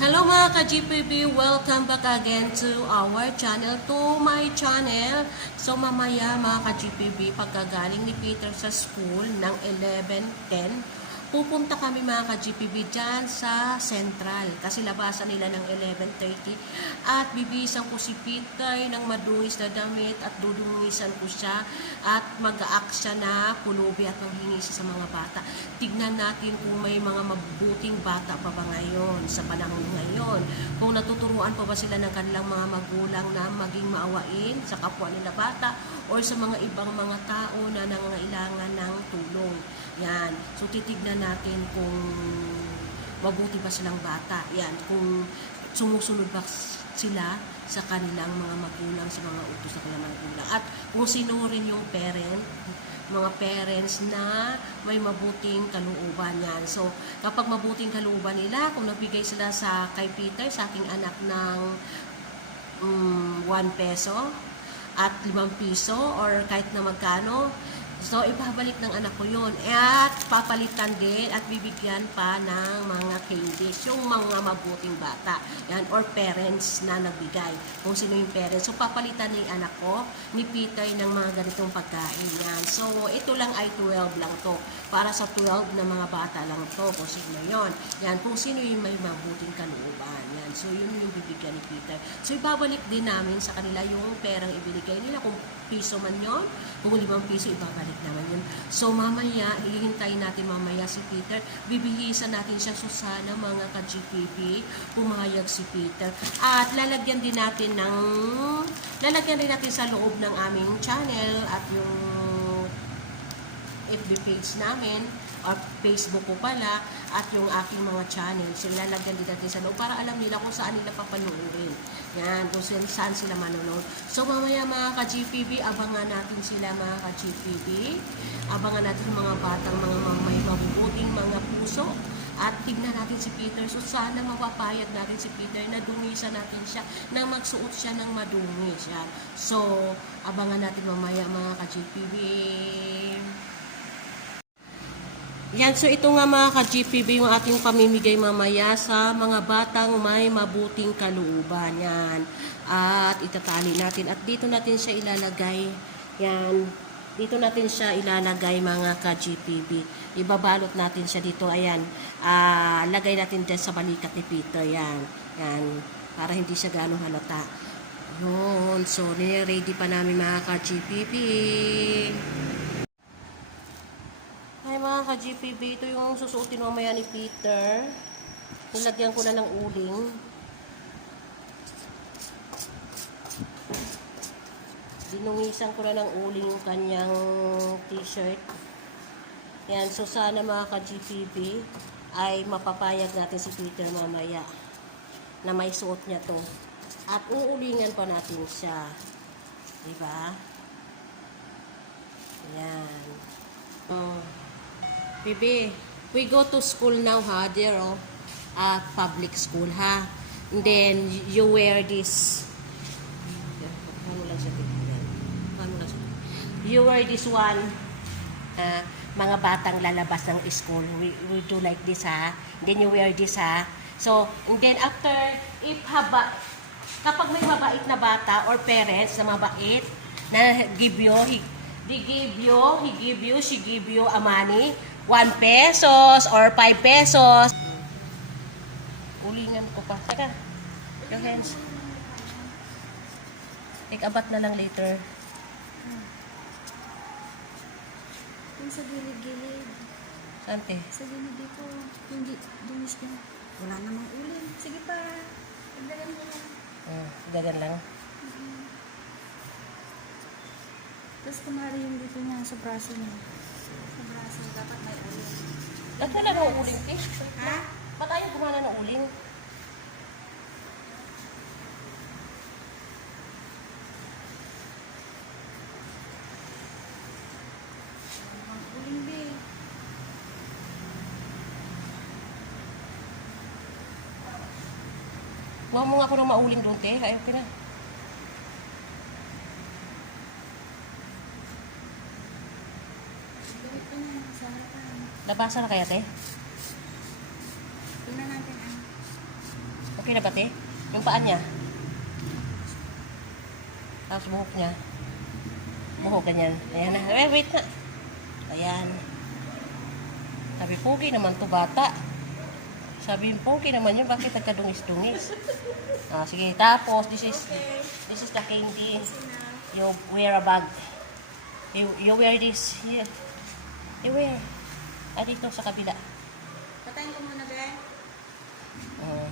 Hello mga ka-GPB, welcome back again to our channel, to my channel. So mamaya mga ka-GPB, pagkagaling ni Peter sa school ng 11.10, pupunta kami mga ka-GPB dyan sa Central kasi labasan nila ng 11.30 at bibisan ko si Peter ng madungis na damit at dudungisan ko siya at mag-aak siya na pulubi at manghingi siya sa mga bata. Tignan natin kung may mga mabuting bata pa ba ngayon sa panahon ngayon. Kung natuturuan pa ba sila ng kanilang mga magulang na maging maawain sa kapwa nila bata or sa mga ibang mga tao na nangangailangan ng tulong. Yan. So titignan natin kung mabuti ba silang bata. Yan. Kung sumusunod ba sila sa kanilang mga magulang, sa mga utos sa kanilang magulang. At kung sino rin yung parent, mga parents na may mabuting kalooban yan. So, kapag mabuting kalooban nila, kung nagbigay sila sa kay Peter, sa aking anak ng um, 1 peso at 5 piso or kahit na magkano, So, ipabalik ng anak ko yun. At papalitan din at bibigyan pa ng mga candies, yung mga mabuting bata. Yan, or parents na nagbigay. Kung sino yung parents. So, papalitan ni anak ko, ni Peter, ng mga ganitong pagkain. Yan. So, ito lang ay 12 lang to. Para sa 12 na mga bata lang to. Kung sino yon Yan, kung sino yung may mabuting kalooban. Yan. So, yun yung bibigyan ni Peter. So, ibabalik din namin sa kanila yung perang ibinigay nila. Kung piso man yon kung limang piso, ibabalik naman yun. So, mamaya, ihintayin natin mamaya si Peter. Bibihisan natin siya. So, sana mga ka-GPP, pumayag si Peter. At lalagyan din natin ng, lalagyan din natin sa loob ng aming channel at yung FB page namin or Facebook ko pala at yung aking mga channel. So, ilalagyan din natin sa loob para alam nila kung saan nila papanoorin. Yan, kung saan, sila manonood. So, mamaya mga ka-GPB, abangan natin sila mga ka-GPB. Abangan natin mga batang, mga may mabubuting mga puso. At tignan natin si Peter. So, sana mapapayag natin si Peter na dumisan natin siya, na magsuot siya ng madungis. Yan. So, abangan natin mamaya mga ka-GPB. Yan, so ito nga mga ka-GPB yung ating pamimigay mamaya sa mga batang may mabuting kalooban. Yan. At itatali natin. At dito natin siya ilalagay. Yan. Dito natin siya ilalagay mga ka-GPB. Ibabalot natin siya dito. Ayan. Ah, lagay natin dyan sa balikat ni Peter. Yan. Yan. Para hindi siya gano'ng halata. Yun. So, nire-ready pa namin mga ka-GPB. Mga ka-GPB, ito yung susuotin mamaya ni Peter. Nilagyan ko na ng uling. Dinungisan ko na ng uling yung kanyang t-shirt. Yan, so sana mga ka-GPB ay mapapayag natin si Peter mamaya na may suot niya to. At uulingan pa natin siya. Diba? Yan. Oh. Bibi, we go to school now ha, dear oh. At public school ha. And then you wear this. You wear this one. ah, mga batang lalabas ng school. We, we do like this ha. And then you wear this ha. So, and then after, if haba, kapag may mabait na bata or parents na mabait, na give you, he, they give you, he give you, she give you a money, 1 pesos or 5 pesos. Ulingan ko pa. Teka, your hands. Take a bath na lang later. Yung sa gilid-gilid. Sante? Sa gilid dito. Yung gi- dumis niya. Wala namang uling. Sige pa. Pagdagan mo lang. Hmm, gagan lang. Tapos kumari yung dito niya sa braso niya. Sa braso. Dapat may Ba't wala nang uling, te? Ha? Ba't ayaw gumana ng uling? Ang uling be. Huwag mo nga ako ng mauling doon, te. Ayaw ka na. Gamit pa niya. Sa Labasan na kaya, te? Tingnan natin ang Okay na ba, te? Yung paa niya. Tapos buhok niya. Buhok ganyan. Ayan na. Wait, wait na. Ayan. Sabi, pogi naman to bata. Sabi, pogi naman yun. Bakit nagkadungis-dungis? Ah, sige. Tapos, this is, this is the candy. You wear a bag. You, you wear this here. You wear. Ah, dito sa kabila. Patayin ko muna, be. Ah.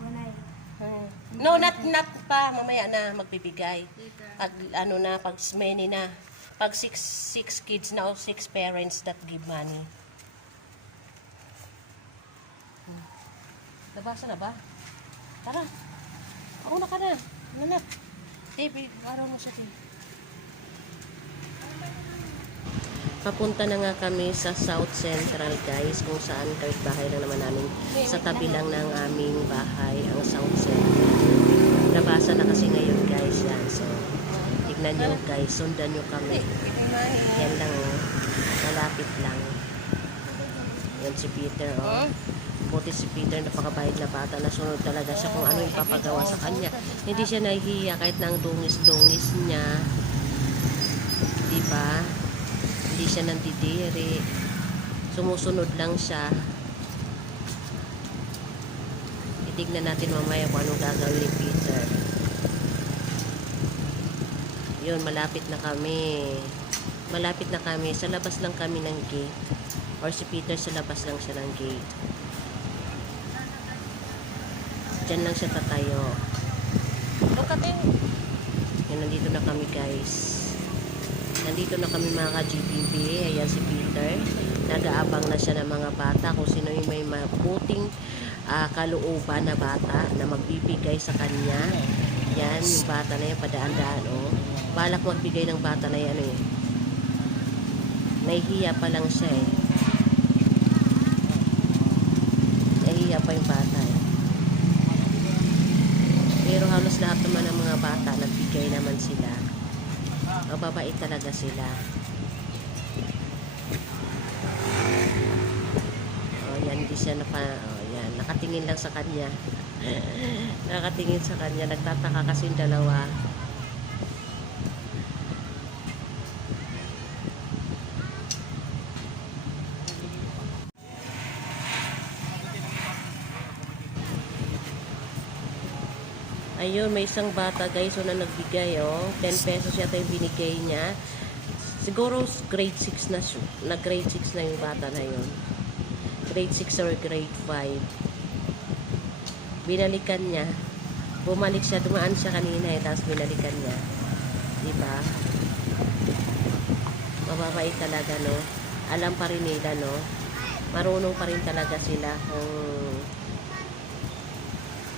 Bunay. Hmm. No, not not pa. Mamaya na magbibigay. Pag ano na, pag many na. Pag six, six kids na o six parents that give money. Hmm. Nabasa na ba? Tara. Ako na ka na. Nanak. Baby, araw mo sa TV. Papunta na nga kami sa South Central guys kung saan kahit bahay lang naman namin sa tabi lang ng aming bahay ang South Central. Nabasa na kasi ngayon guys yan. So, tignan nyo guys, sundan nyo kami. Yan lang oh. Malapit lang. Yan si Peter oh. Buti si Peter napakabayad na bata. Nasunod talaga siya kung ano ipapagawa sa kanya. Hindi siya nahihiya kahit nang dungis-dungis niya. Di ba? Hindi siya nandidiri. Sumusunod lang siya. Titignan natin mamaya kung anong gagawin ni Peter. Yun, malapit na kami. Malapit na kami. Sa labas lang kami ng gate. Or si Peter sa labas lang siya ng gate. Diyan lang siya tatayo. Look at him. Yan, nandito na kami guys. Nandito na kami mga ka-GPB. Ayan si Peter. Nag-aabang na siya ng mga bata kung sino yung may mabuting ah, kalooban na bata na magbibigay sa kanya. Yan, yung bata na yan, padaan-daan, oh. Balak magbigay ng bata na yan, eh. Nahihiya pa lang siya, eh. Nahihiya pa yung bata, eh. Pero halos lahat naman ng mga bata, nagbigay naman sila. Mababait talaga sila. Oh, yan, hindi siya napa, oh, yan, nakatingin lang sa kanya. nakatingin sa kanya, nagtataka kasi yung dalawa. Ayun, may isang bata guys, so na nagbigay, oh. 10 pesos yata yung binigay niya. Siguro grade 6 na, siya- na grade 6 na yung bata na yun. Grade 6 or grade 5. Binalikan niya. Bumalik siya, dumaan siya kanina eh, tapos binalikan niya. Di ba? Mababait talaga, no? Alam pa rin nila, no? Marunong pa rin talaga sila kung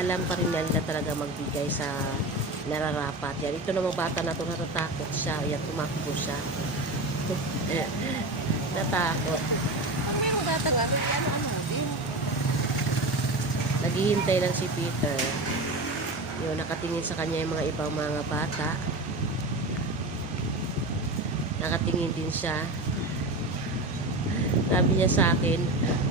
alam pa rin nila talaga magbigay sa nararapat. Yan, ito namang bata na to natatakot siya. Yan, tumakbo siya. Natakot. Pag may nga, ano, ano. Naghihintay lang si Peter. Yun, nakatingin sa kanya yung mga ibang mga bata. Nakatingin din siya. Sabi niya sa akin,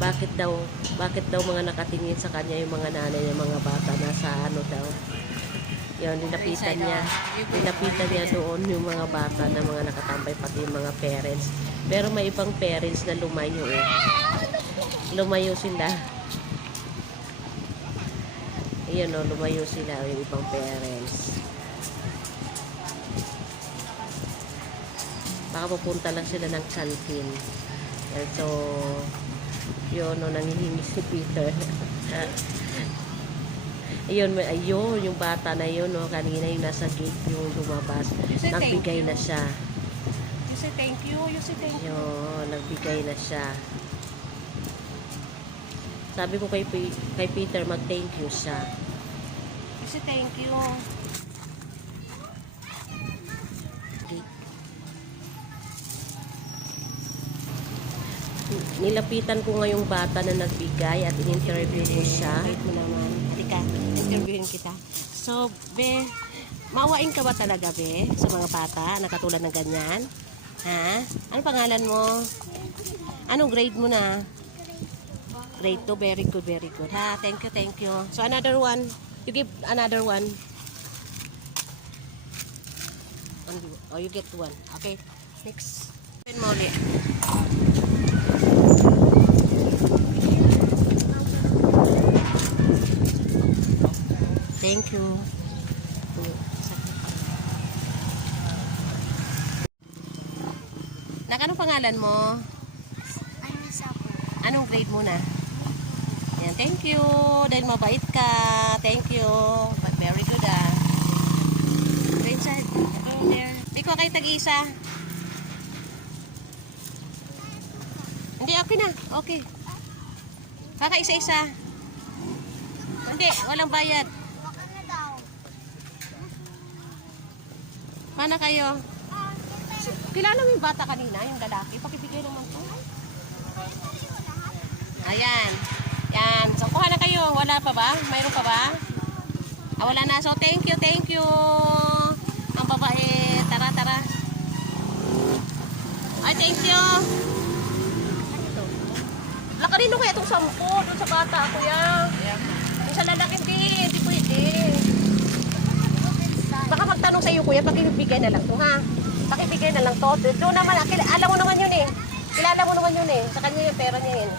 bakit daw, bakit daw mga nakatingin sa kanya yung mga nanay ng mga bata nasa ano daw. Yun, nilapitan niya. Nilapitan niya doon yung mga bata na mga nakatambay pati yung mga parents. Pero may ibang parents na lumayo eh. Lumayo sila. Ayun o, lumayo sila yung ibang parents. Baka pupunta lang sila ng canteen. And so, yun o, nangihingi si Peter. ayun, ayun, yung bata na yun o, kanina yung nasa gate yung lumabas. Nagbigay na siya. You say thank you, you say thank you. Yun, nagbigay na siya. Sabi ko kay, Pe- kay Peter, mag-thank you siya. You say thank you. Nilapitan ko ngayong bata na nagbigay at in-interview ko siya. Wait mo naman. Halika, interviewin kita. So, Be, maawain ka ba talaga, Be, sa mga bata na katulad ng ganyan? Ha? Ano pangalan mo? Anong grade mo na? Grade 2, very good, very good. Ha, thank you, thank you. So another one. You give another one. Oh, you get one. Okay. Next. Pen mo ulit. Thank you. Nak, anong pangalan mo? Ano sa po? Anong grade mo na? Yan, thank you. Dahil mabait ka. Thank you. But very good ah. Grade side. Ito, there. Kayo tag-isa. Hindi, okay na. Okay. Kaka isa-isa. Hindi, walang bayad. Waka na daw. Paano kayo? Kilala mo yung bata kanina, yung lalaki? Pakibigay naman to. Ayan. Yan. So, kuha na kayo. Wala pa ba? Mayroon pa ba? Ah, wala na. So, thank you, thank you. Ang babae. Tara, tara. Ay, thank you. Wala kanino kaya itong sampo? Doon sa bata, kuya. Yung sa lalaki, hindi. Hindi pwede. Baka magtanong sa iyo, kuya, pakibigay na lang to, ha? Pakibigay na lang to. Doon naman, alam mo naman yun eh. Kilala mo naman yun eh. Sa kanya yung pera niya yun.